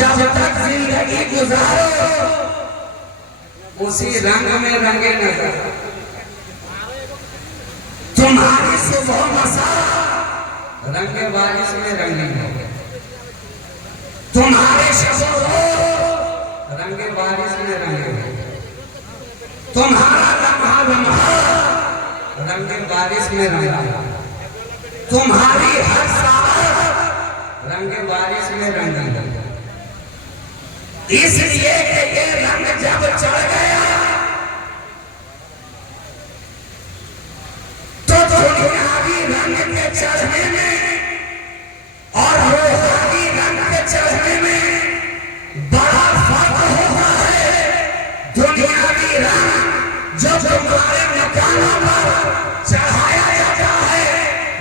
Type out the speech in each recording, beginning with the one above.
जब तक जिंदगी गुजारो उसी रंग में रंगे नजर। तुम्हारी सुबह मसा रंग बारिश में रंगीन हो गए, तुम्हारे शब्दों रंग बारिश में रंगे हुए, तुम्हारा लम्हा लम्हा रंग बारिश में रंगा, तुम्हारी हर सांस रंग बारिश में रंगी। इसलिए कि ये रंग जब चढ़ गया तो दुनियावी रंग के चढ़ने में और रूहानी रंग के चढ़ने में बड़ा फर्क होता है। दुनियावी रंग जो तुम्हारे मकानों पर चढ़ाया जाता है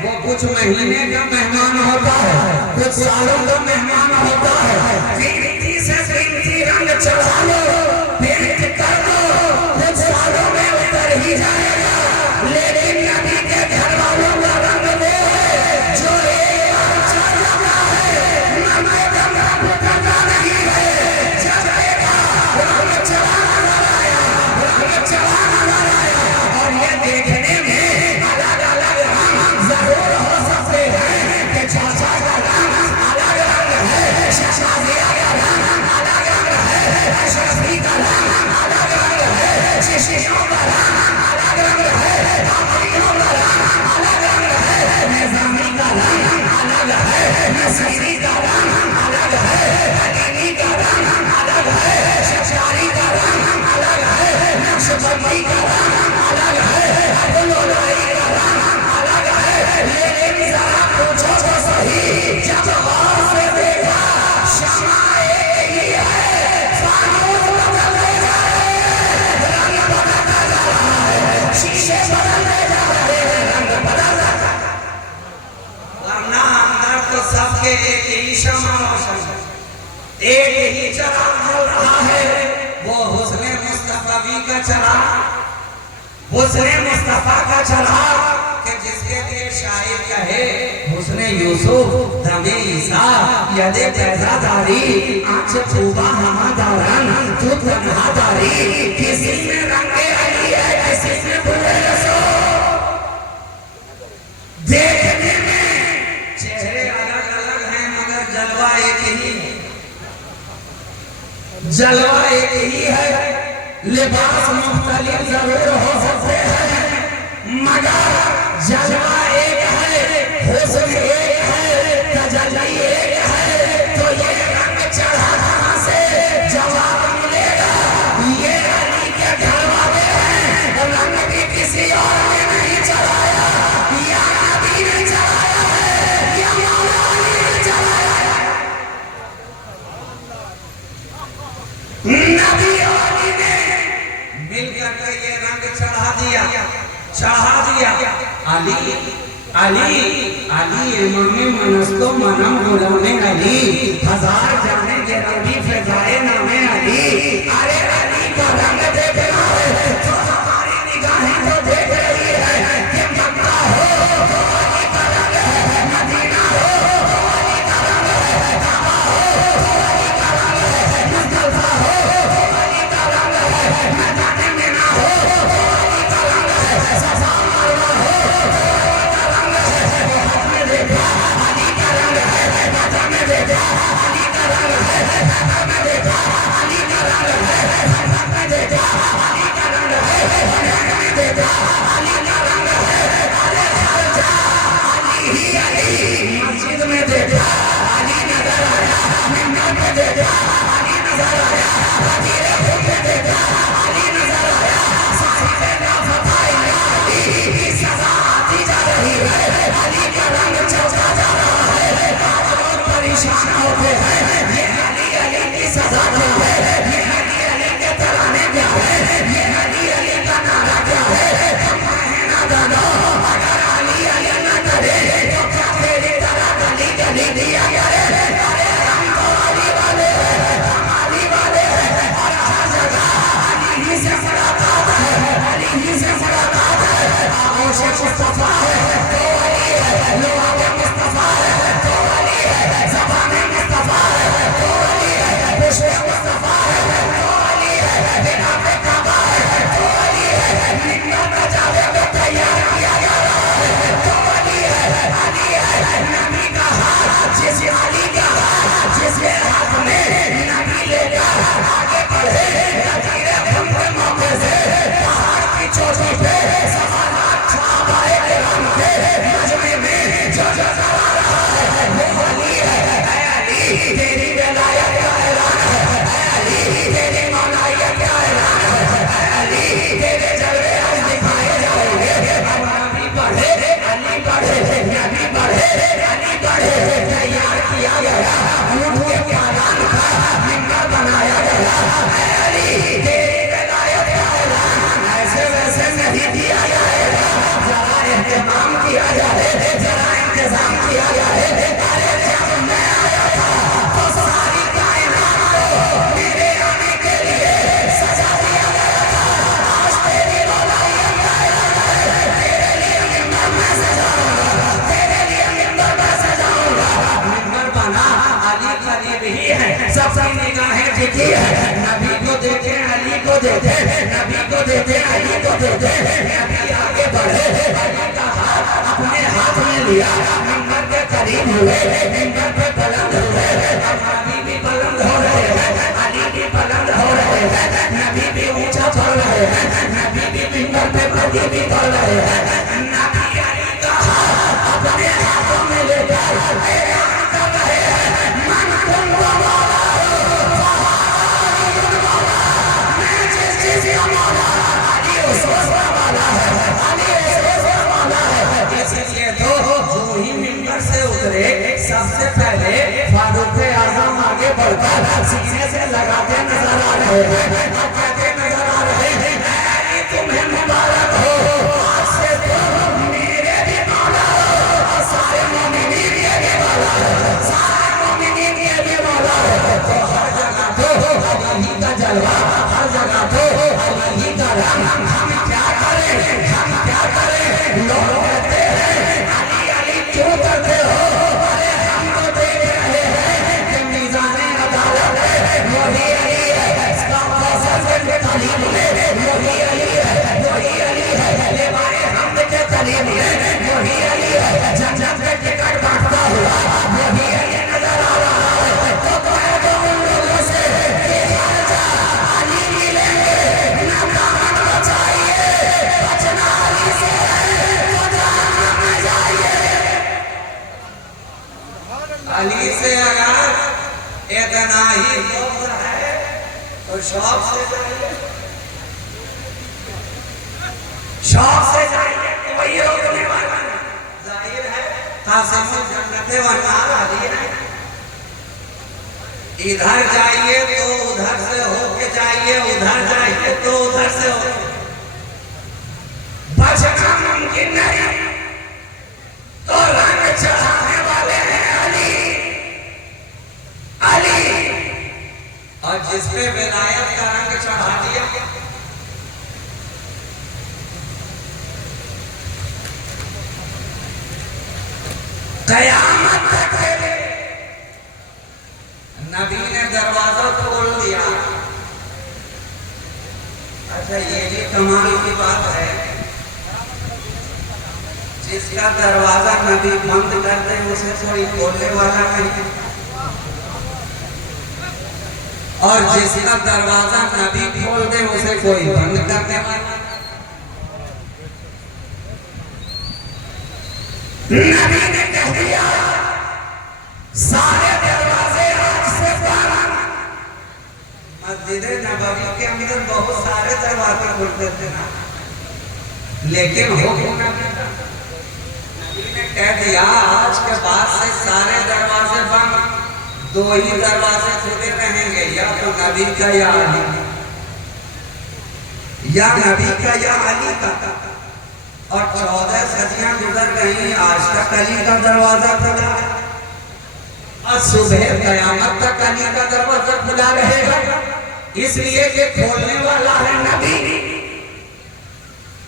वो कुछ महीने का मेहमान होता है, कुछ सालों का मेहमान होता है। कीमती से कीमती रंग चढ़ा लो, पेंट कर दो, कुछ सालों में उतर ही जाएगा। लेकिन नबी के घर वालों का रंग वो है जो एक बार चढ़ जाता है, नमक रंग उतरता नहीं है। जब देखा रंग चढ़ा नजर आया, रंग चढ़ा नजर आया। और ये देखने में अलग अलग रंग जरूर हो सकते हैं कि चाचा का रंग अलग रंग है, शशादिया का रंग अलग रंग है, शफी का रंग अलग रंग है, शिशियों का रंग अलग रंग है, काफियों का रंग अलग रंग है, निजामी का रंग अलग है, नसीरी का रंग अलग है, हकीमी का रंग अलग है, शशारी का रंग अलग है, नक्शबंदी का रंग अलग है, अब्दुल्लाई का रंग अलग है। लेकिन जरा पूछो तो सही, जब गौर से देखा शमा एक ही है, फानूस बदलते जा रहे हैं, रंग बदलता जा रहा है, शीशे बदलते जा रहे हैं, रंग बदल जाता है। वरना अंदर तो सबके एक ही शमा रोशन, एक ही चिराग जल रहा है, वो हुस्ने मुस्तफवी का चिराग, हुस्ने मुस्तफा का चिराग कि जिसके लिए शायर कहे हुस्ने यूसुफ दमे ईसा यदे पैदादारी आंच खूबा हमादारन तू तन्हादारी। किसी में रंगे अली है, किसी में बुरे रसो, देखने में चेहरे अलग अलग हैं मगर जलवा एक ही है, जलवा एक ही है। लिबास मुख्तलिफ जरूर हो सकते हैं मगर जलवा एक है, हुस्न एक है, तजल्ली एक है। तो ये रंग चढ़ा कहां से जवाब मिलेगा? ये अली के घर वाले हैं, रंग भी किसी और ने नहीं चढ़ाया, या नबी ने चढ़ाया है, या मौला अली ने चढ़ाया है। नबी और अली ने मिलकर के ये रंग चढ़ा दिया, चढ़ा दिया। अली अली अली इमामे मनस्तो मनम गुलामे अली, हजार जाने के नबी फिजाए नामे अली। अरे अली का रंग देखना है तो हमारी निगाहें तो देख रही है कि मक्का हो तो अली का रंग है, मदीना हो तो अली का रंग है, काबा हो तो अली का रंग है, मुस्तफा हो तो अली का रंग है, मैदान मिना हो तो अली का रंग है, सफा मरवा हो तो अली का रंग है। हाथ में देखा अली का रंग है, माथा में देखा अली का रंग है, हाथ में देखा अली का रंग है, हाथ में देखा अली का रंग है, हाथ में देखा अली का रंग है। अरे खर्चा अली ही अली, मस्जिद में देखा अली नजर आया, मिंबर में देखा अली नजर आया, वजीरे खुद में देखा अली नजर आया, साहिबे नाफताए अली की सजा आती जा रही है, अली का रंग चढ़ता जा रहा है। आज लोग परेशान होते हैं, ये अली अली की सजा क्या है, ये अली अली के तराने क्या है, ये अली अली का नारा क्या है। हम कहें ना दानो, अगर अली अली न करे तो क्या तेरी तरह गली गली दिया करे। अरे हम तो अली वाले हैं, हम अली वाले हैं, और हर जगह अली ही से मुलाकात है, अली ही से मुलाकात है। आगोश मुस्तफा है तो अली है, अली बढ़े तैयार किया गया, ऊंट के पालान का मिंबर बनाया गया। अली तेरी विलायत का ऐलान ऐसे वैसे नहीं किया जाएगा, जरा इंतजाम किया जाए, जरा इंतजाम किया जाए। अरे जब मैं आया था तो सारी कायनात को मेरे आने के लिए सजा दिया गया था। आज तेरी औलाद तेरे लिए मिंबर मैं सजाऊंगा, तेरे लिए मिंबर मैं सजाऊंगा। मिंबर बना, अली करीब ही है, सबकी निगाहें टिकी है। नबी को देते अली को देते, नबी को देते अली को देते। नबी आगे बढ़े, अली का हाथ अपने हाथ में लिया, मिंबर के करीब हुए, मिंबर पे बुलंद हुए। नबी भी बुलंद हो रहे हैं, अली भी बुलंद हो रहे हैं, नबी भी ऊंचा चढ़ रहे हैं, नबी भी मिंबर पे अली भी चढ़ रहे हैं। नबी अली का हाथ अपने हाथों में लेकर ऐलान कर रहे हैं, मन कुन मौला मैं जिस चीज का मौला, अली उस का मौला है, अली उस का मौला है। इसलिए तो जो ही मिंबर से उतरे सबसे पहले फारूक आजम आगे बढ़कर सीने से लगाते नजर आ रहे हैं, कहते नजर आ रहे हैं, अली तुम्हें मुबारक हो, आज से तुम मेरे भी मौला हो और सारे मोमिनीन के भी मौला हो, सारे मोमिनीन के भी मौला हो। तो हर जगह तो अली का जलवा, हर जगह तो अली का रंग। हम क्या करें, हम क्या करें? लोग कहते हैं अली अली क्यों करते हो? अरे हम तो देख रहे हैं कि मीज़ाने अदालत है वही अली है, इसका फैसला के करीब में वही अली है, वही अली है, लेवाए हमद के करीब में वही अली है, जन्नत के टिकट बांटता हुआ वही अली नजर आ रहा है। तो कह दो उन लोगों से कि हर जगह अली मिलेंगे, ना दामन बचाइए, बचना अली से है तो जहन्नम में जाइए। अली से अगर इतना ही फौज है तो शौक से जाइए, शौक से जाइए, कोई रोकने वाला नहीं। जाहिर है कासिमुल जन्नत वन्नार अली है। इधर जाइए तो उधर से होके जाइए, उधर जाइए तो उधर से होके, बचना मुमकिन नहीं। तो रंग चढ़ाने वाले हैं अली, अली, और जिसपे विलायत का रंग चढ़ा दिया कयामत तक नबी ने दरवाजा खोल दिया। अच्छा ये भी कमाल की बात है, जिसका दरवाजा नबी बंद कर दे उसे कोई खोलने वाला नहीं, और जिसका दरवाजा नबी खोल दे उसे कोई बंद करने वाला। नबी ने कह दिया सारे दरवाजे आज से बंद। मस्जिद नबवी के अंदर बहुत सारे दरवाजे खुलते थे ना, लेकिन हो नबी ने कह दिया आज के बाद से सारे दरवाजे बंद, दो ही दरवाजे खुले रहेंगे, या तो नबी का या अली, या नबी का या अली का। और 14 सदियां गुजर गई, आज तक अली का दरवाजा खुला है, और सुबह कयामत तक अली का दरवाजा खुला रहेगा, इसलिए कि खोलने वाला है नबी।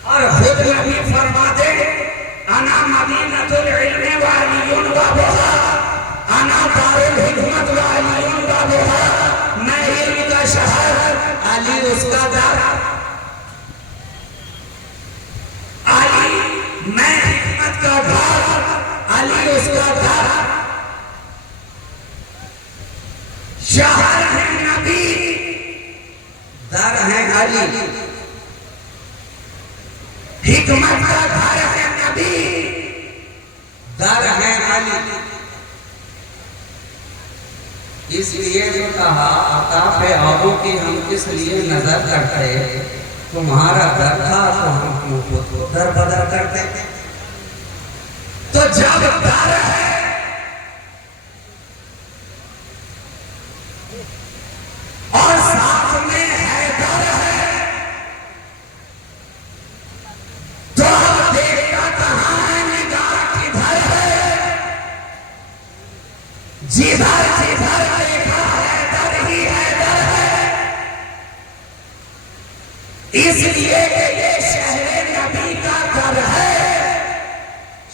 और खुद नबी फरमाते अना मदीनतुल इल्म व अलीयुन बाबुहा, अना दारुल हिकमत व अलीयुन बाबुहा, मैं इल्म का शहर, अली उसका दर, अली मैं हिकमत का घर, अली उसका दर। शहर है नबी, दर है अली, हिकमत का घर है नबी, दर है अली। इसलिए जो कहा अताफ आबू की हम किस लिए नजर करते, तुम्हारा दर था तो हम क्यों दर बदर करते। तो तो जब डर है और साथ में है डर है, तो अब देखता कहां है, निगाह किधर है। जिधर जिधर देखा है डर ही है, डर है। इसलिए कि ये शहरे नबी का घर है,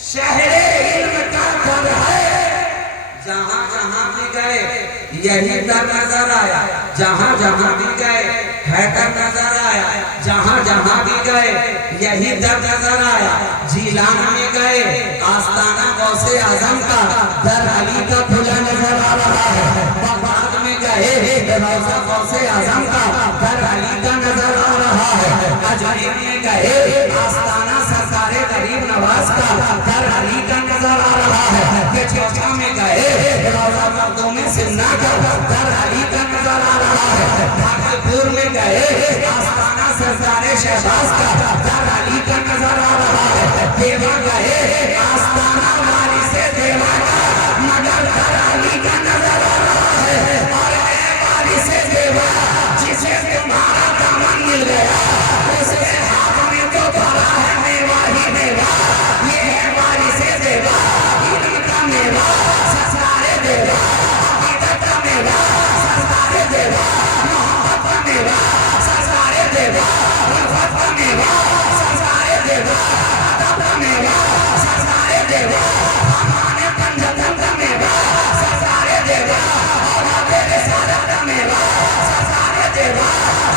शहरे इल्म का घर है। जहां जहां भी गए यही डर नजर आया, जहां जहां भी गए हैदर नजर आया, जहां जहां भी गए यही डर नजर आया। जीलान में गए आस्ताना गौसे आजम का दर अली का खुला नजर आ रहा है। बगदाद में गए रौजा गौसे आजम का दर अली का नजर आ रहा है। अजमेर में गए आस्ताना सरकारे गरीब नवाज का दर अली का नजर आ रहा है। केचुआ में गए रौजा मखदूम सिन्हा का दर अली का नजर आ रहा है। भागलपुर में गए आस्ताना सरकारे शहबाज का दर अली का नजर आ रहा है। देवा गए आस्ताना वाली से देवा का मगर दर अली का नजर आ रहा है। और ए वाली से देवा जिसे तुम्हारा दामन मिल गया, उसके हाथ में तो भरा है मेवा ही मेवा। ये है वाली से देवा, इल्म का मेवा, सरकारे देवा, अकीदत का मेवा, सरकारे देवा, मोहब्बत का मेवा, सरकारे देवा, उल्फत का मेवा, सरकारे देवा, अदब का मेवा, सरकारे देवा, हमारे पंजतन का मेवा, सरकारे देवा, और मेरे सारा का मेवा, सरकारे देवा,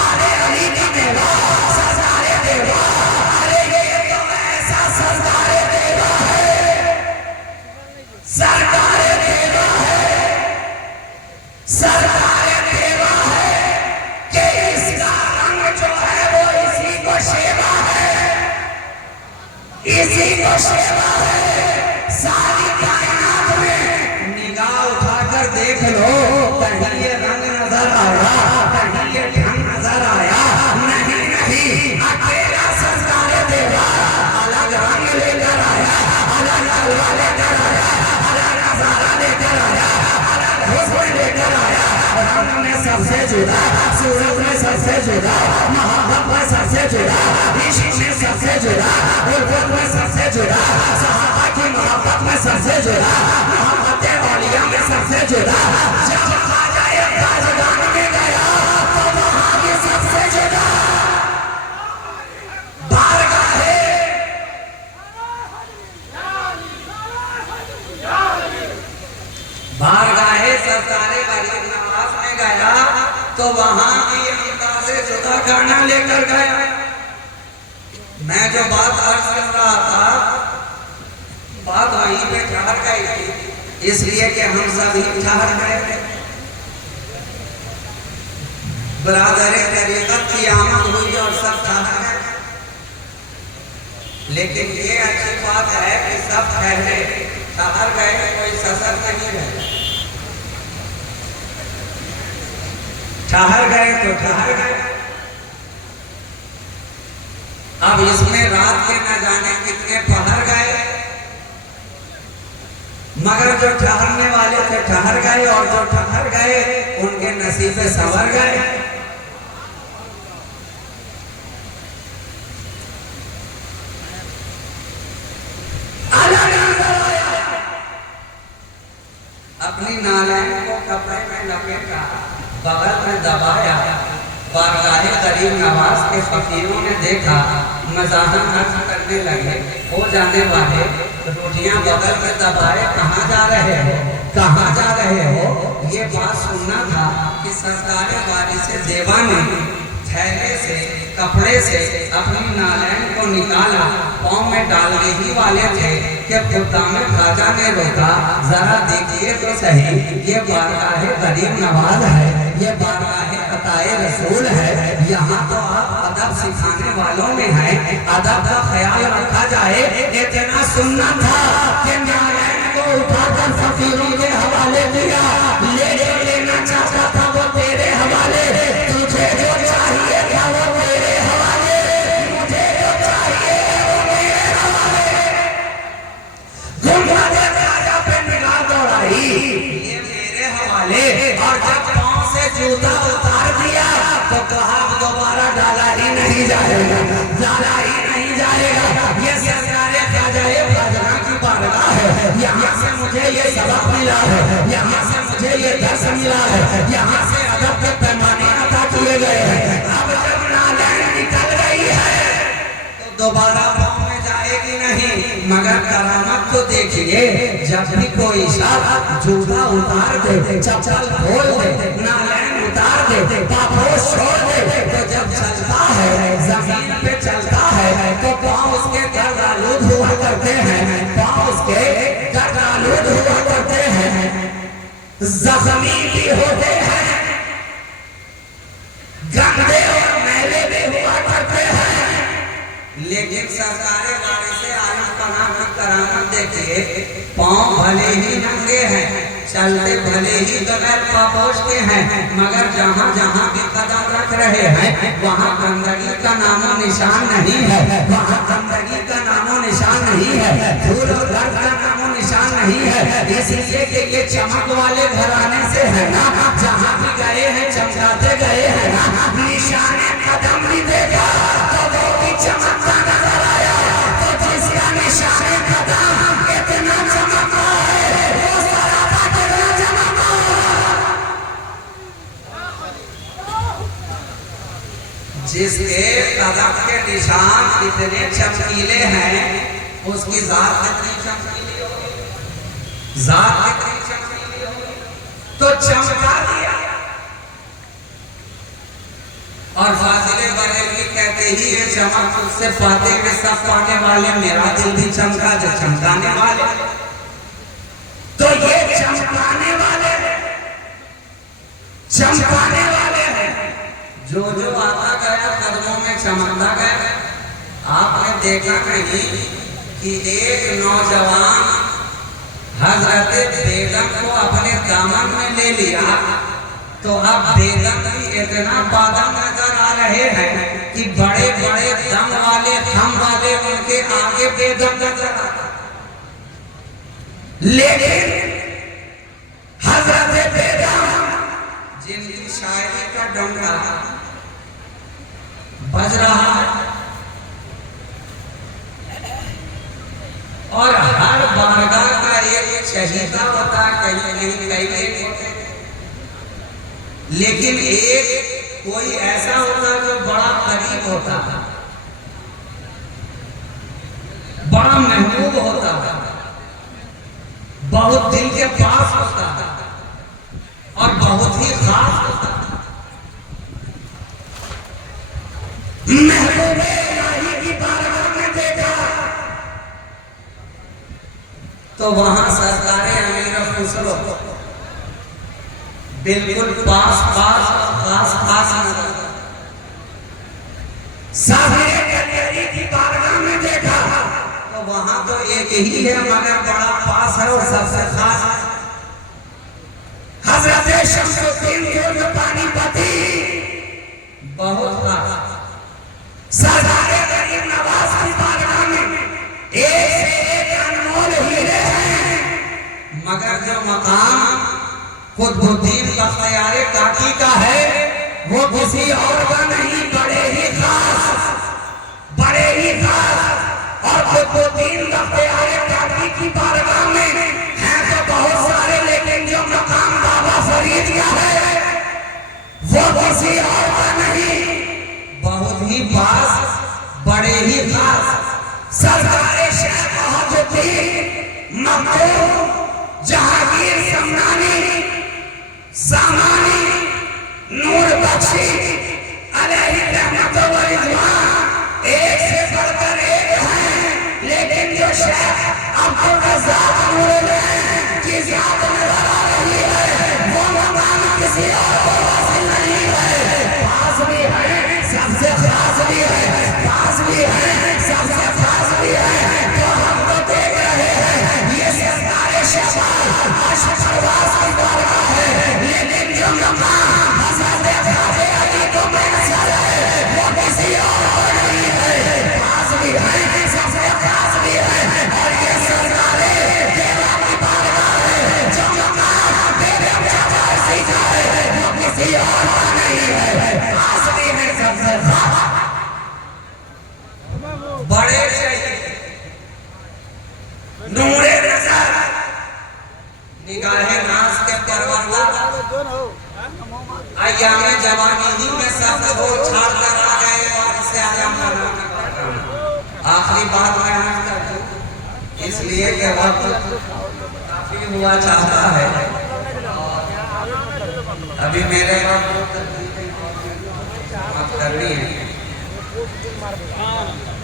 अरे अली का मेवा, सरकारे देवा। अरे ये तो ऐसा सरकारे देवा है, सरकारे देवा है, सरकारे देवा है कि इसका रंग जो है वो इसी को शेवा है, इसी को शेवा है। सारी कायनात में निगाह उठाकर देख लो, कहीं ये रंग नजर आया, कहीं ये ढंग नजर आया, नहीं नहीं, अकेला सरकारे देवा अलग रंग लेकर आया, अलग अलवा लेकर आया, अलग नजारा लेकर आया, अलग हुस्न लेकर आया। रंग में सबसे जुदा, सूरत में सबसे जुदा, मोहब्बत में सबसे जुदा, इश्क में सबसे जुदा, उल्फत में सबसे जुदा, सहाबा की मोहब्बत में सबसे जुदा, मोहब्बत औलिया में सबसे जुदा। जब ख्वाजा ताजदान में गया तो वहां भी सबसे जुदा बारगाहे बारगाहे सरकारे गरीब नवाज में गया तो वहां भी अंदाज से जुदा गाना लेकर गया। मैं जो बात अर्ज कर रहा था, बात वहीं पे ठहर गई थी, इसलिए कि हम सभी ठहर गए। बरादरे तरीकत की आमद हुई और सब ठहर गए। लेकिन ये अच्छी बात है कि सब ठहरे, ठहर गए, कोई ससर नहीं रहे। ठहर गए तो ठहर गए। अब इसमें रात के न जाने कितने पहर गए, मगर जो ठहरने वाले थे ठहर गए, और जो ठहर गए उनके नसीबे संवर गए। अपनी नालैन को कपड़े में लपेटा, बगल में दबाया, बारगाहे गरीब नवाज के फकीरों ने देखा, मजाहन अर्ज करने लगे, हो जाने वाले रोटियां बगल में दबाए, कहाँ जा रहे हो, कहाँ जा रहे हो। ये बात सुनना था कि सरकारे वाली से देवा ने थैले से कपड़े से अपनी नालैन को निकाला, पाँव में डालने ही वाले थे कि खुदा में खाजा ने रोका, जरा देखिए तो सही, ये बारगाहे गरीब नवाज है, ये बारगाहे अताए रसूल है। यहाँ तो आप अदब सिखाने वालों में हैं, अदब का ख्याल रखा जाए। इतना सुनना था कि नालैन को उठाकर फकीरों के हवाले दिया, ले लेना चाहता था वो तेरे हवाले, तुझे जो चाहिए था वो तेरे हवाले, मुझे जो चाहिए वो मेरे हवाले। वाले, और जब पांव से जूता उतार दिया तो कहा दोबारा डाला ही नहीं जाएगा, डाला ही नहीं जाएगा। ये सरकारे ख्वाजा खाजरा की बारगाह है, यहाँ से मुझे ये सबक मिला है, यहाँ से मुझे ये दर्श मिला है, यहाँ से अदब के पैमाने अदा किए गए हैं। अब जब नालैन निकल गई है तो दोबारा पाँव में जाएगी नहीं, मगर करामत तो देखिए, जब भी कोई शख्स जूता उतार दे, चप्पल खोल दे, नालैन उतार दे, पापोश छोड़ दे, तो जब चलता है जमीन पे चलता है तो पाँव उसके दर्द आलूद हुआ करते हैं, पाँव उसके दर्द आलूद हुआ करते हैं, जख्मी भी होते हैं, गंदे और मैले भी हुआ करते हैं। लेकिन सरकारे गाड़ी से आना पना की करामत देखिए, पाँव भले ही नंगे हैं, चलते भले ही बगैर पापोश के हैं, मगर जहाँ जहाँ भी कदम रख रहे हैं वहाँ गंदगी का नामो निशान नहीं है, वहाँ गंदगी का नामो निशान नहीं है, धूल और गर्द का नामो निशान नहीं है। इसलिए कि ये चमक वाले घराने से है ना, जहाँ भी गए हैं चमकाते गए हैं ना, निशान कदम भी देखा तो वो भी चमकता नजर आया, तो जिसका निशान कदम इतना चमकता है वो सरापा कितना चमकता है। जिसके कदम के निशान इतने चमकीले हैं उसकी जात कितनी चमकीली होगी, जात कितनी चमकीली होगी, तो चमका दिया। और फाजिले बरेलवी कहते ही ये चमक उससे पाते के सब पाने वाले, मेरा दिल भी चमका जो चमकाने वाले, तो ये चमकाने वाले, चमकाने वाले हैं, जो जो आता गया कदमों में चमकता गया। आपने देखा नहीं कि एक नौजवान हजरत बेगम को अपने दामन में ले लिया, तो अब बेगम भी इतना बादम नजर आ रहे हैं कि बड़े बड़े दम वाले हम वाले उनके आगे बेगम नजर आ रहे। लेकिन हजरत बेगम जिनकी शायरी का डंका बज रहा है और हर बारगाह का एक शहीदा होता है, कहीं कहीं होते, लेकिन एक कोई ऐसा होता जो बड़ा करीब होता, बड़ा महबूब होता, बहुत दिल के पास होता और बहुत ही खास होता। महबूब इलाही की बारगाह में देखा तो वहां सरकारे अमीर खुसरो बिल्कुल पास पास खास खास नजर। साहिरे कलियरी की बारगाह में देखा तो वहां तो एक ही है मगर बड़ा पास है और सबसे खास हजरत शमसुद्दीन दुर्ग पानीपती, बहुत खास। सरदार गरीब नवाज की बारगाह में एक से एक अनमोल हीरे हैं, मगर जो मकाम कुतुबुद्दीन बख्तियार काकी का है वो किसी और का नहीं, बड़े ही खास, बड़े ही खास। और कुतुबुद्दीन बख्तियार काकी की बारगाह में हैं तो बहुत सारे, लेकिन जो मकाम बाबा फरीद का है वो किसी और का नहीं, बहुत ही पास, बड़े ही खास। सरदार शेख बहादुद्दीन मखदूम जहांगीर समनानी सामानी नूर बख्शी अलैहि रहमत व रिज़वान एक से बढ़कर एक हैं, लेकिन जो शेख अब्दुल रज़्ज़ाक़ नूरुल्लाह की ज़ात नज़र आ रही है वो मकाम किसी और को हासिल नहीं है। पास भी है, सबसे खास भी है, पास भी है, सबसे खास भी है। तो हम तो देख रहे हैं ये सरदार शहबाज आशिक़ परवाज़ की बारगाह है, लेकिन जो निगाहे नाज के परवरदा अय्यामे जवानी ही में सब वो छाड़ कर आ गए और इसे आयाम बना। आखिरी बात मैं आज कर दूं, इसलिए कि वक्त काफी हुआ चाहता है। अभी मेरे बात करनी है।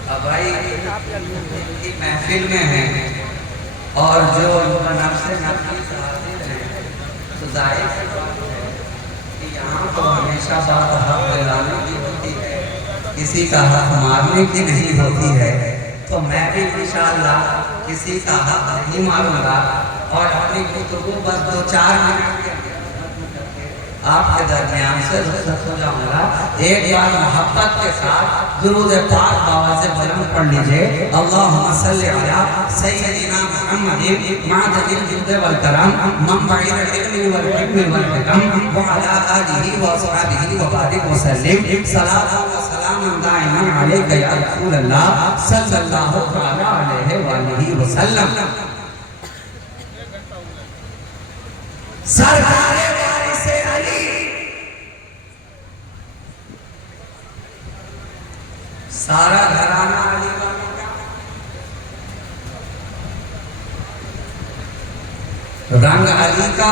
अब भाई की महफिल में है और जो नफ्से नफली हाजिर है तो जाहिर सी बात है कि यहाँ तो हमेशा बात हक दिलाने की होती है, किसी का हक मारने की नहीं होती है। तो मैं भी इंशाअल्लाह किसी का हक नहीं मारूंगा और अपनी गुफ्तगू बस 2-4 मिनट के आपके दरमियान से रुखसत हो जाऊंगा। एक बार मोहब्बत के साथ दुरूद पाक बाबा से बुलंद पढ़ लीजिए। अल्लाहुम्मा सल्लि अला सय्यिदिना मुहम्मदिन मादनिल जुद वल करम मंबइल इल्मी वल हिक्म वल हिकम व अला आलिहि व अस्हाबिहि व बारिक व सल्लिम सलातु व सलामुन दाइमन अलैका या रसूलल्लाह सल्लल्लाहु अलैहि व आलिहि व सल्लम। सरकारे सारा घराना अली वालों का, रंग अली का,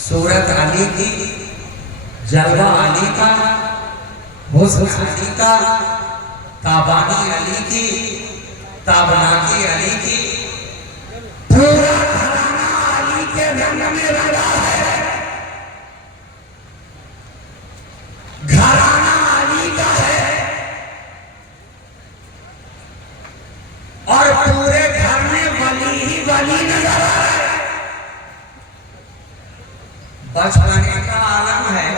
सूरत अली की, जलवा अली का, हुस्न अली का, ताबानी अली की, ताबनाकी अली की, पूरा घराना अली के रंग में रंगा है। घराना अली का है और पूरे घर में वली ही वली नजर आ रहा है। बचपने का आलम है।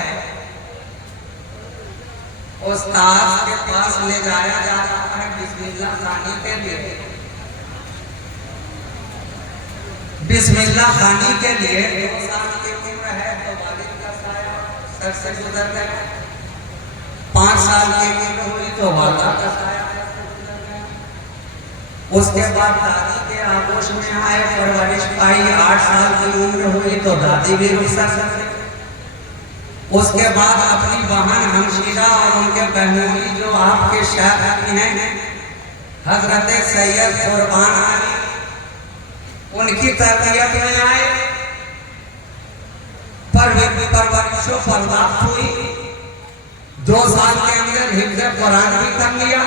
उस्ताद के पास ले जाया जा रहा है बिस्मिल्लाह खानी के लिए। बिस्मिल्लाह खानी के लिए 2 साल की उम्र है तो वालिद का साया सर से गुजर गया। 5 साल की उम्र हुई तो वालिदा का साया। उसके बाद दादी के आगोश में आए, परवरिश पाई। 8 साल की उम्र हुई तो दादी भी रुखसत कर गई। उसके बाद अपनी बहन हमशीरा और उनके बहनोई जो आपके शहर हैं हजरत सैयद कुर्बान अली, उनकी तरबियत में आए। परवरिशो पर्याप्त हुई। 2 साल के अंदर हिफ्ज़ कुरान भी कर लिया।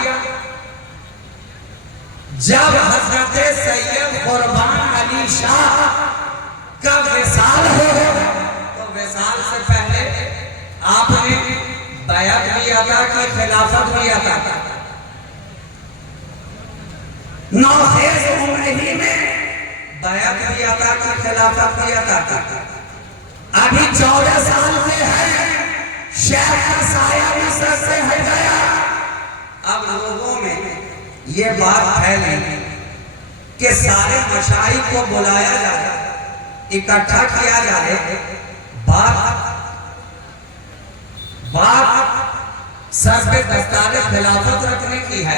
जब हजरत सैयद कुर्बान अली शाह का विसाल हो तो विसाल से पहले आपने बैअत भी अदा की, खिलाफत भी अदा की। 9 उम्र ही में बैअत भी अदा की, खिलाफत भी अदा की। अभी 14 साल से है, शेख का साया भी सर से हट गया। अब लोगों में ये बात फैली कि सारे मशाइख को बुलाया जाए, इकट्ठा किया जाए, बात सर पे दस्तारे खिलाफत रखने की है,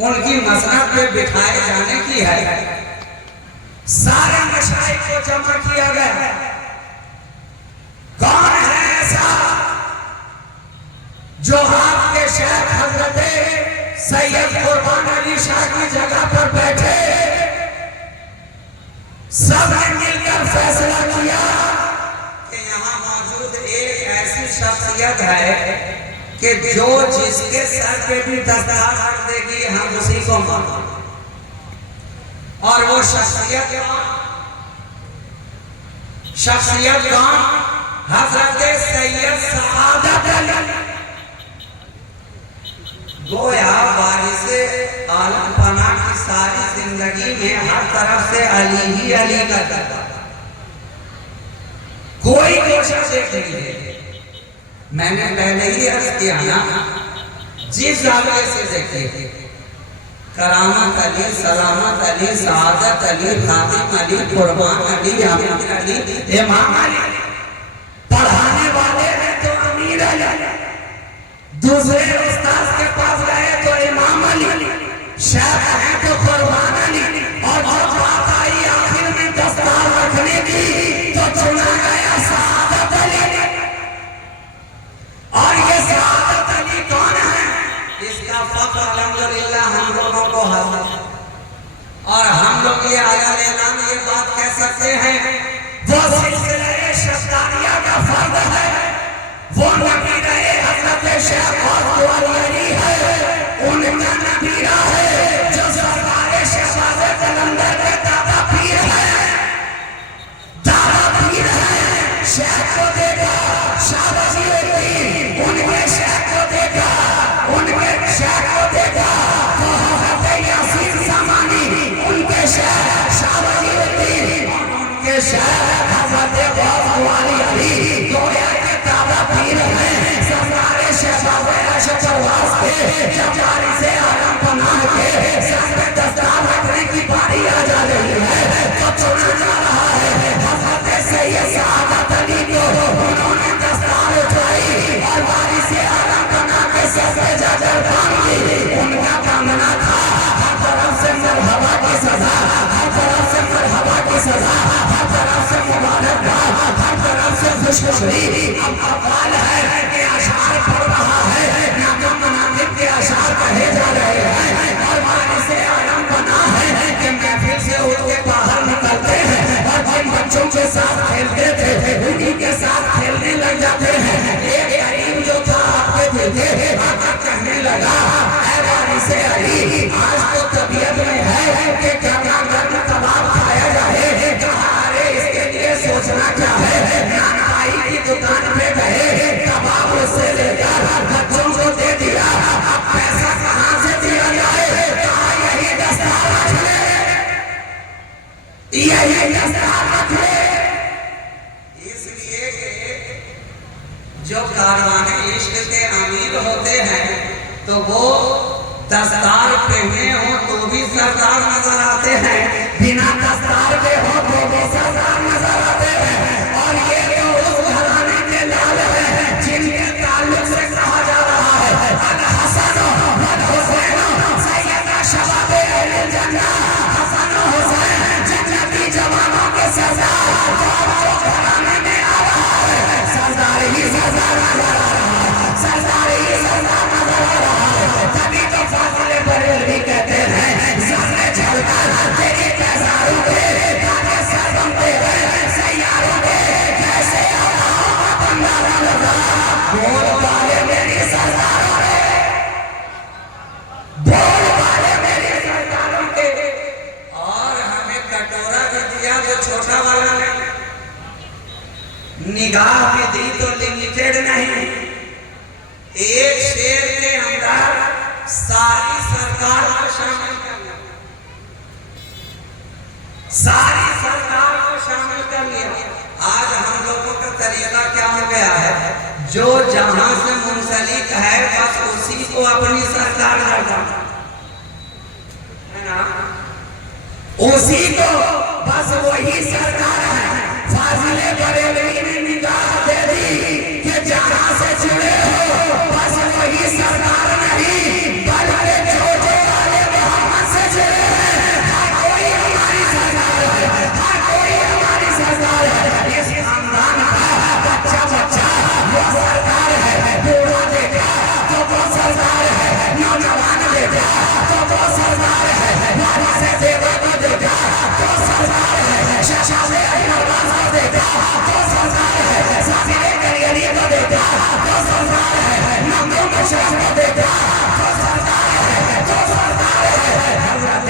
उनकी मसनद पे बिठाए जाने की है। सारे मशाइख को जमा किया गया। कौन है ऐसा जो आपके शेख हजरत सैयद कुर्बान अली शाह की जगह पर बैठे? सबने मिलकर फैसला किया कि यहाँ मौजूद एक ऐसी शख्सियत है कि जो जिसके सर पे भी दस्तार रख देगी हम उसी को मानो। और वो शख्सियत कौन? हजरत सैयद सआदत अली। गोया वारिसे आलम पना की सारी जिंदगी में हर तरफ से अली ही अली का था। कोई कोशिश देख लीजिए, मैंने पहले ही अर्ज किया ना, जिस जाविये से देखिए, करामत अली, सलामत अली, सआदत अली, खातिम अली, कुर्बान अली, अमीर अली, इमाम अली। पढ़ाने वाले हैं तो अमीर अली, दूसरे उस्ताद के पास गए तो इमाम अली, शेख हैं तो कुर्बान अली, और जब बात आई आखिर में 10 ये आला लेना ये बात कह सकते हैं वो सिलसिला शफ्तानिया का फर्द है, वो नबी रहे हजरत शेख और ग्वालियरी है, उनका नबीरा है जो सरदार शहबाज कलंदर के दादा पीर है, दादा पीर है। शेख को देखा शाबाशी होती, उनके शेख को देखा, उनके शेख को देखा तो हजरत यासीन समानी उनके शेख शाबाशी होती, उनके शेख हजरत ग्वालियरी गोया के दादा पीर है। सरदार शहबाज अशरफ के जवारी से आलम पनाह के सर पे दस्तार रखने की बारी आ जा रही है तो चुना जा रहा है हजरत सैयद सआदत अली को। उन्होंने दस्तार उठाई और बारी से आलम पनाह के सर पे जाकर बांधी। उनका कामना था हर तरफ से मरहबा की सजा, हर तरफ से मरहबा की सजा, हर तरफ से मुबारकबाद, हर तरफ से खुशखबरी। अब अव्वल है कि अशार पढ़ रहा है, नाकाम मनाजिब के अशार कहे जा रहे हैं और बारी से आलम बना है कि महफिल से उठ के बाहर निकलते हैं और जिन बच्चों के साथ खेलते थे उन्हीं के साथ खेलने लग जाते हैं। एक करीम जो था आपके दिल के आकर कहने लगा, ऐ बारी से अली आज तो तबीयत में है कि क्या क्या गर्म कबाब खाया जाए। कहा अरे इसके लिए सोचना क्या है, नानाई की दुकान पे गए, कबाब उससे लेकर बच्चों को दे दिया। अब पैसा कहाँ से दिया जाए, कहा यही दस्तार रख ले, यही दस्तार रख ले। इसलिए जो कारवाने इश्क के अमीर होते हैं तो वो दस्तार पहने हो तो भी सरदार नजर आते हैं, बिना दस्तार के हो तो भी सरदार नजर आते हैं। और ये तो उस घराने के लाल है जिनके ताल्लुक से कहा जा रहा है अल हसन वल हुसैन सैयदा शबाबे अहले जन्नह, हसन और हुसैन जन्नती जवानों के सरदार। जो घराने में आ रहा है सरदार ही सरदार नजर आ रहा है, सरदार ही सरदार नजर आ रहा है। तभी तो फाजिले बरेलवी कहते हैं सामने चलकर तेरी पैसारों के ताजे सर बनते हैं सैयारों के कैसे आ रहा हूं बंदा लगा। बोल वाले मेरी सरदारों के, बोल वाले मेरी सरदारों के। और हमें कटोरा भी दिया जो छोटा वाला नहीं, निगाह भी दी तो लिमिटेड नहीं। एक शेर के अंदर सारी सरकार को शामिल कर, सारी सरकार को शामिल कर लिया। आज हम लोगों का तरीका क्या हो गया है, जो जहां से मुंसलिक है बस उसी को अपनी सरकार करता है ना, उसी को बस वही सरकार है। फाजिले बरेलवी ने निगाह दे दी कि जहां से जुड़े हो बस वही सरकार नहीं बल्कि जो जो वाले मोहम्मद से जुड़े हैं हर कोई हमारी सरकार है, हर कोई हमारी सरकार है। इस खानदान का बच्चा बच्चा वो सरकार है, बूढ़ा देखा तो वो सरकार है, नौजवान देखा तो वो सरकार है, वाली से देवा को देखा तो सरकार है, शाशाबे अहमद को देखा तो सरकार है, साबिरे करियरी को देखा तो सरकार है, नमो मशरफ को देखा तो सरकार है, तो सरकार है। हजरत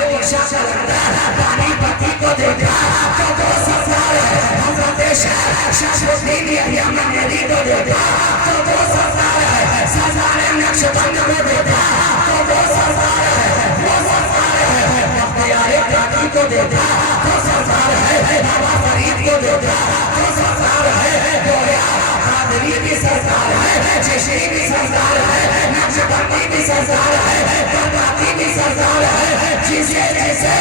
अली शाह कलंदर पानीपति को देखा तो वो सरकार है, हजरत शमशुद्दीन यहिया मनेरी को देखा तो वो सरकार है, सरदार नक्शबंद को देखा तो वो सरकार है, वो सरकार है। बख्तियार काकी को देखा तो सरकार है, बाबा फरीद को देखा तो सरकार है, गोया कादरी भी सरकार है, चिश्ती भी सरकार है, नक्शबंदी भी सरकार है, बरकाती भी सरकार है। जिसे जिसे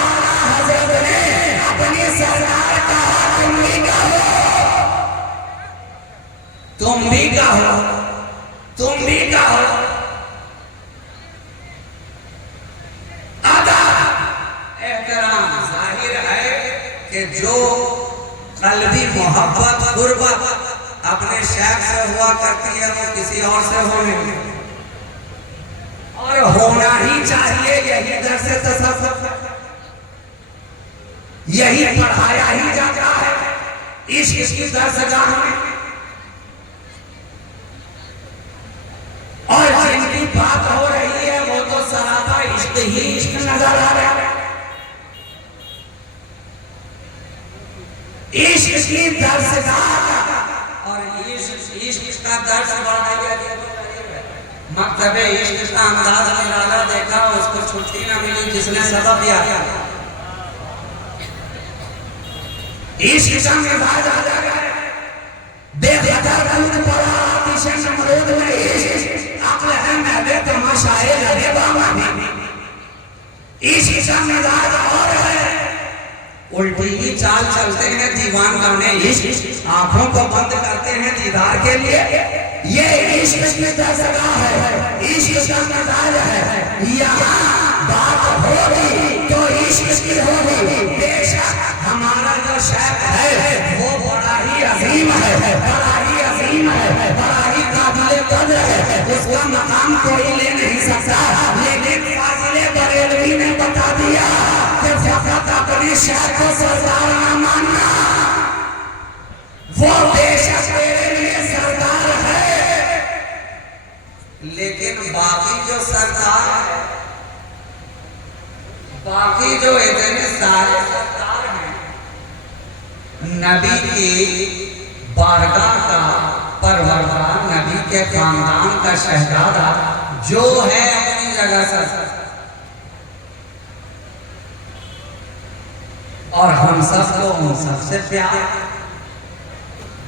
आला हजरत ने अपनी सरकार कहा तुम भी कहो, तुम भी कहो, तुम भी कहो। एहतराम जाहिर है कि जो कल्बी मोहब्बत गुर्बत अपने शेख से हुआ करती है वो किसी और से होने और होना ही चाहिए। यही दर से तसव्वुफ यही पढ़ाया ही जाता है इश्क की दरसगाह में। और जिनकी बात हो रही है वो तो सरापा इश्क ही इश्क नजर आ रहा है। इश्क की दरसगाह और इश्क का दर्स बढ़ाया गया। मकतबे इश्क का अंदाज निराला देखा, उसको छुट्टी न मिली जिसने सबक दिया। इश्क का मिजाज आ जाएगा, बेखतर दूध पड़ा आतिश नमरूद में इश्क, अक्ल है महबे तमाशाए लगे बामा। इश्क का मिजाज और है, उल्टी ही चाल चलते हैं दीवान गाने इश्क, आंखों को बंद करते हैं दीदार के लिए। ये इश्क की दरसगाह है, इश्क का मिजाज है। यहाँ बात होगी तो इश्क की होगी। बेशक हमारा जो शेख है वो बड़ा ही अजीम है, बड़ा ही अजीम है, बड़ा ही काबिल कद्र है, उसका मकाम कोई ले नहीं सकता। लेकिन फाजिले बरेलवी ने बता दिया कि फकत अपने शेख को सरदार न मानना, वो बेशक तेरे लिए सरदार है, लेकिन बाकी जो सरदार है, बाकी जो इतने सारे सरदार हैं, नबी की बारगाह का परवरदार, नबी के खानदान का शहजादा जो है अपनी जगह से, और हम सबको उन सबसे प्यार,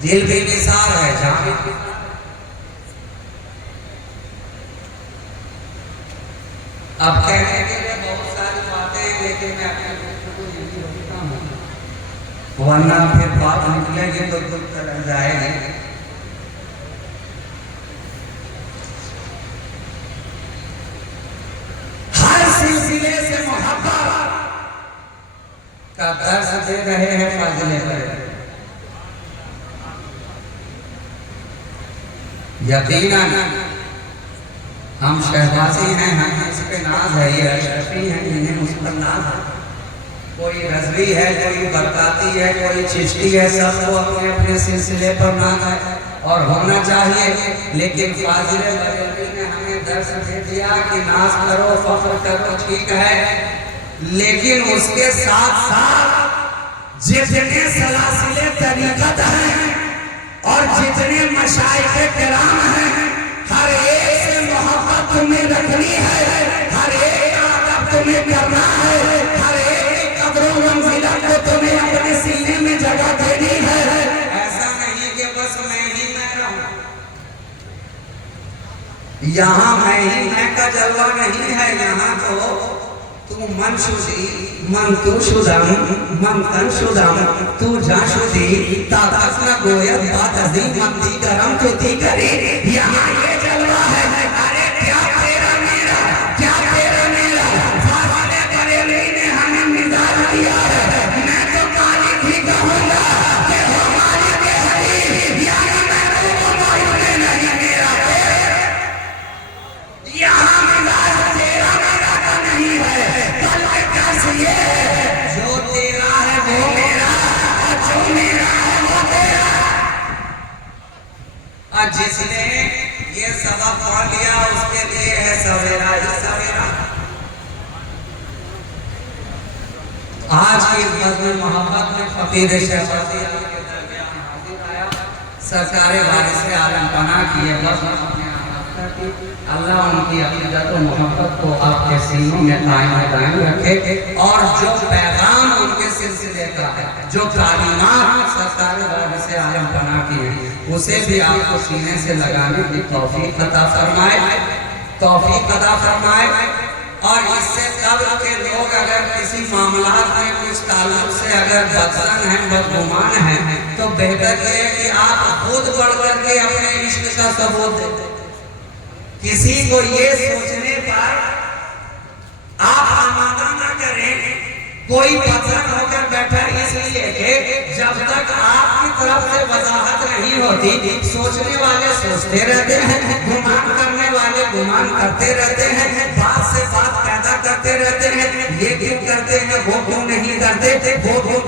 दिल भी निसार है, जान भी। अब कहने के लिए बहुत सारी बातें हैं, लेकिन मैं अपने को यही रोकता हूँ, वरना फिर बात निकलेगी तो दुख रह जाएगी। हर सिलसिले से मोहब्बत का दर्स दे रहे हैं फाजिले पर। यकीनन हम शहबाजी हैं, हम इस पे नाज है, ये अशरफी हैं, इन्हें उस पर नाज है। कोई रजवी है, कोई बरकाती है, कोई चिश्ती है, सबको अपने अपने सिलसिले पर नाज है और होना चाहिए। लेकिन फाजिले बरेलवी ने हमें दर्स दे दिया कि नाज करो, फख्र करो, ठीक है, लेकिन उसके साथ साथ जितने सलासिले तरीकत हैं और जितने मशाइखे किराम हैं, हर एक से मोहब्बत तुम्हें रखनी है, हर एक का अदब तुम्हें करना है, हर एक की कब्रों मंजिला को तुम्हें अपने सीने में जगह देनी है। ऐसा नहीं कि बस मैं ही मैं रहूं, यहाँ मैं ही मैं का जलवा नहीं है। यहाँ तो तू मन शुदी, मन तू शुदम, मन तन शुदम, तू जा शुदी, ताकत न गोयत बात अजीम, मन दी करम तो दी करे। यहाँ ये जलवा है, अरे क्या तेरा मेरा, क्या तेरा मेरा, फाजिले बरेलवी ने हमें मिजाज दिया है। मैं तो मालिक ही कहूँगा कि हो मालिक हरी, यानी मैं वो मायूने नहीं मेरा तेरा। यहाँ मिजाज तेरा मेरा का नहीं है, ये जो तेरा है वो मेरा, जो मेरा है वो तेरा। और जिसने ये सबक पढ़ लिया उसके लिए है सवेरा ही सवेरा। आज की इस मजलिस मोहब्बत में फकीर शहबाजी के दरमियान हाजिर आया, सरकार वारिस आलम पनाह किए, बस अल्लाह उनकी अकीदत और मोहब्बत को आपके सीनों में कायम रखे और जो पैगाम उनके सिलसिले का है, जो तालीमात सरकार वारिस आलम पनाह की है, उसे भी आपको सीने से लगाने की तौफीक अता फरमाए, तौफीक अता फरमाए। और इससे कब्र के लोग अगर किसी मामलात में कुछ ताल्लुक से अगर बदसन हैं, बदगुमान हैं, तो बेहतर है कि आप खुद बढ़ करके अपने इश्क का सबूत दें। किसी को ये सोचने पर आप आमादा न करें कोई पसंद होकर बैठा, इसलिए कि जब तक आपकी तरफ से वजाहत नहीं होती, सोचने वाले सोचते रहते हैं, गुमान करने वाले गुमान करते रहते हैं, बात से बात पैदा करते रहते हैं। ये क्यों करते हैं, वो क्यों नहीं करते, वो क्यों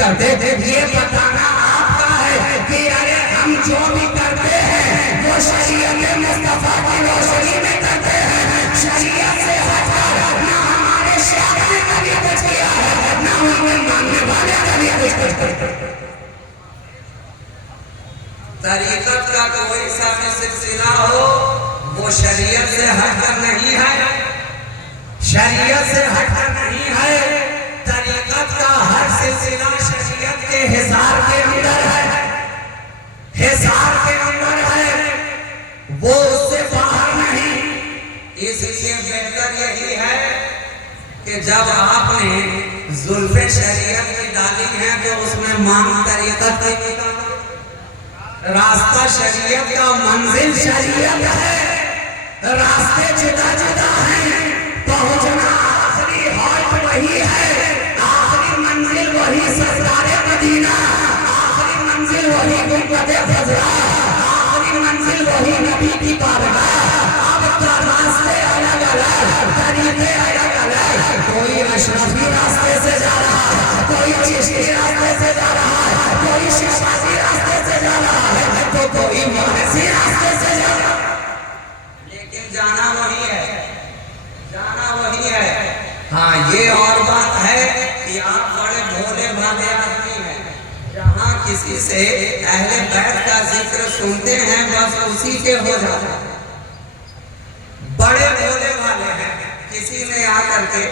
करते, ये बताना आपका है कि अरे हम जो भी करते हैं वो शरीयत मुस्तफा की रोशनी में करते हैं, शरीयत से हटकर ना हमारे शेख ने कभी कुछ किया है, ना उनके मानने वाले कभी कुछ। तरीकत का कोई सा भी सिलसिला हो वो शरीयत से हटकर नहीं है, शरीयत से हटकर नहीं है। तरीकत का हर सिलसिला शरीयत के हिसार के अंदर है, हिसार के अंदर है, वो उससे बाहर नहीं। इसलिए बेहतर यही है कि जब आपने जुल्फे शरीयत की डाली है तो उसमें मान तरीकत की, रास्ता शरीयत का, मंजिल शरीयत है, रास्ते जुदा जुदा हैं, पहुंचना आखिरी हॉल्ट वही है, आखिरी मंजिल वही सरदारे मदीना, आखिरी मंजिल वही गुंबदे खज़रा, आखिरी मंजिल वही नबी की बारगाह। अब तो रास्ते अलग अलग, तरीके अलग अलग, कोई अशरफी रास्ते से जा रहा है, कोई चिश्ती रास्ते से जा रहा है, कोई शहबाजी रास्ते से जा रहा है, तो कोई महसी रास्ते से जा रहा है, लेकिन जाना वही है, जाना वही है। हाँ, ये और बात है कि आप बड़े भोले भाले आदमी हैं, जहाँ किसी से अहले बैत का जिक्र सुनते हैं बस उसी के हो जाता है, बड़े भोले भाले हैं। किसी ने आकर के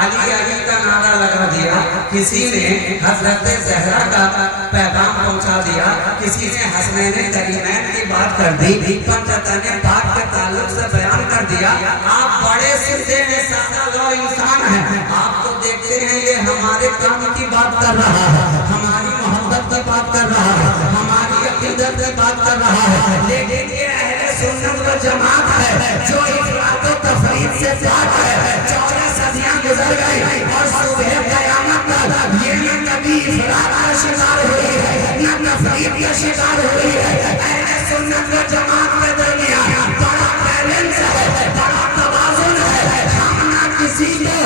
अली अली का नारा लगा दिया, किसी ने हजरत ज़हरा का पैगाम पहुंचा दिया, किसी ने हसनैन करीमैन की बात कर दी, पंचतन पाक के ताल्लुक से बयान कर दिया। आप बड़े सीधे हैं, सादा लो इंसान हैं, आप तो देखते हैं ये हमारे काम की बात कर रहा है, हमारी मोहब्बत की बात कर रहा है, हमारी अकीदत की बात कर रहा है, लेकिन ये अहले सुन्नत व जमात है जो इफरात व तफरीद से पाक है। 14 सदियां गुजर गई और सुबह क़यामत तक ये न कभी इफरात का शिकार हुई है, न तफरीद का शिकार हुई है। अहले सुन्नत व जमात के दरमियान बड़ा बैलेंस है, बड़ा तवाज़ुन है। हम न किसी को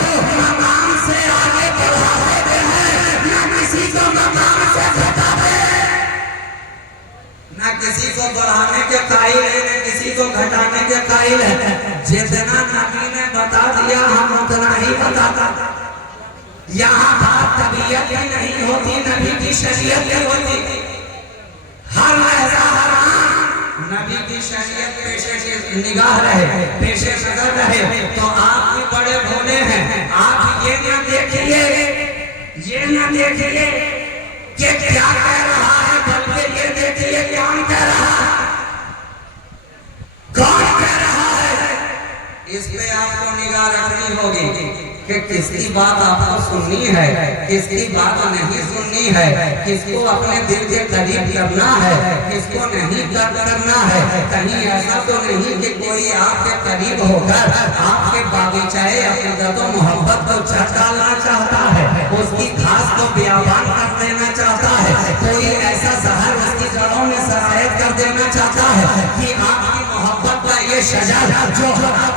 मकाम से आगे बढ़ाते हैं, न किसी को मकाम से घटाते हैं, न किसी को बढ़ाने के कायल है, न किसी को घटाने के कायल है। जितना नबी ने बता दिया हम उतना ही बताता। यहाँ बात तबीयत की नहीं होती, नबी की शरीयत की होती। हर लहजा हर आन नबी की शरीयत पेशे निगाह रहे, पेशे नजर रहे। तो आप भी बड़े भोले हैं, आप ये न देखिए, ये न देखिए कि क्या कह रहा है, बल्कि ये देखिए कौन कह रहा है, कौन कह रहा है। इस पे आपको निगाह रखनी होगी कि किसकी बात आपको सुननी है, किसकी बात नहीं सुननी है, किसको अपने दिल के करीब करना है, किसको नहीं करना है। कहीं ऐसा तो नहीं कि कोई आपके करीब होकर आपके बागीचाए अपनी दर्द मोहब्बत को डालना चाहता है, उसकी घास को बियाबान कर देना चाहता है, कोई ऐसा जहर उसकी जड़ों में सरायत कर देना चाहता है कि आपकी मोहब्बत का ये शजर जो हरा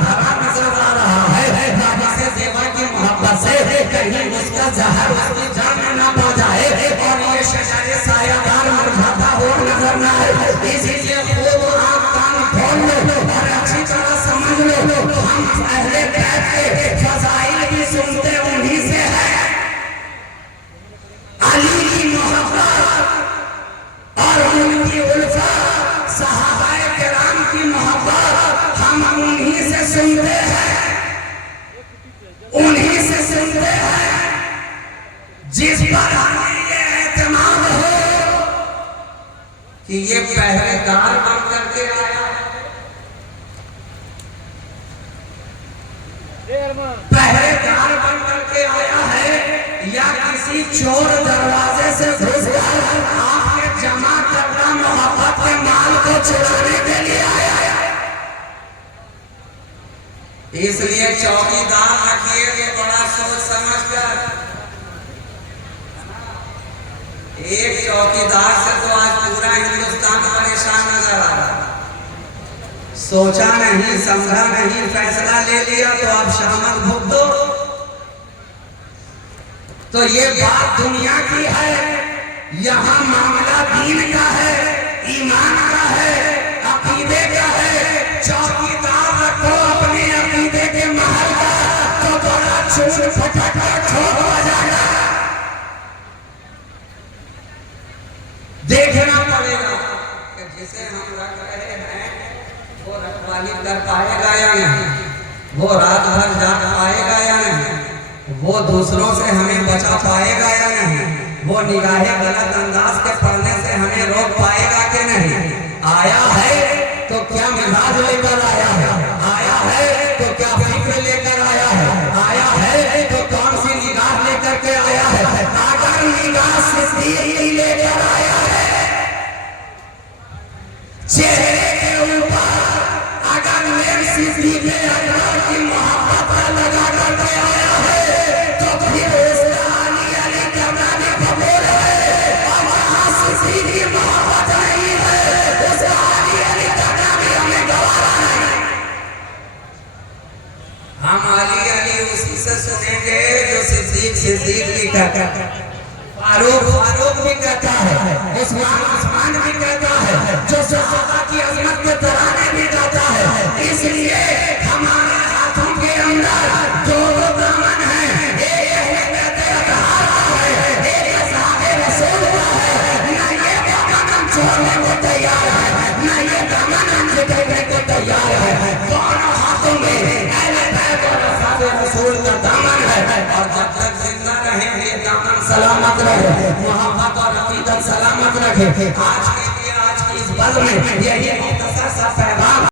नजर आ रहा है, बाबा से देवा की मोहब्बत से कहीं उसका जहर उसकी जान में ना पा जाए और ये शजर सायादार मुरझाता हुआ नजर ना आए। इसीलिए खूब आँख कान खोल लो और अच्छी तरह समझ लो, हम अहले बैत के फज़ाइल भी सुनते उन्हीं से है। अली की मोहब्बत और उनकी उल्फत, सहाबाए किराम की मोहब्बत हम उन्हीं से सुनते हैं, उन्हीं से सुनते हैं जिस पर हमें ये एतमाद हो कि ये पहरेदार बन करके आया, पहरेदार बन करके आया है, या किसी चोर दरवाजे से घुसकर आपके जमा करना मोहब्बत के माल को चुराने के लिए आया है। इसलिए चौकीदार रखिए कि बड़ा सोच समझ कर। एक चौकीदार से तो आज पूरा हिंदुस्तान परेशान नजर आ रहा। सोचा नहीं, समझा नहीं, फैसला ले लिया तो अब शामत भुग दो। तो ये बात दुनिया की है, यहाँ मामला दीन का है, ईमान का है, अकीदे का है। चौकीदार रखो अपने अकीदे के महल का, तो बड़ा चूर फटक ठोक बजाएगा। देखना पड़ेगा कि जिसे हम रख रहे हैं वो रखवाली कर पाएगा या नहीं, वो रात भर जाग पाएगा या नहीं, वो दूसरों से हमें बचा पाएगा या नहीं, वो निगाहें गलत अंदाज के पढ़ने से हमें रोक पाएगा कि नहीं। आया है तो क्या मिजाज लेकर आया है, आया है तो क्या फिक्र लेकर आया है, आया है तो कौन सी निगाह लेकर के आया है। अगर निगाह सिद्दीकी लेकर आया है, चेहरे के ऊपर अगर मेरे सिद्दीक़ अकबर की मोहब्बत लगा करके आया है, तो फिर उसका अली करना कबूल है। और जहाँ सिद्दीक़ की मोहब्बत नहीं है, उसका अली करना भी हमें गवारा नहीं। हम अली उसी से सुनेंगे जो सिद्दीक़ भी कहता है, फारूक भी कहता है, उस्मान भी कहता है, जो सहाबा की अज़मत के तराने भी गाता है। इसलिए हमारे हाथों के अंदर दो दामन हैं, एक अहले अतहार का है, एक असहाबे रसूल का है। न ये दामन हम छोड़ने को तैयार है, न ये दामन हम झुकने को तैयार है। दोनों हाथों में अहले बैत और असहाबे रसूल का दामन है। और जब तक जिंदा रहेंगे दामन सलामत रहे, मोहब्बत और अकीदत सलामत रखे। आज के लिए आज की इस पल में यही मुख्तसर सा पैगाम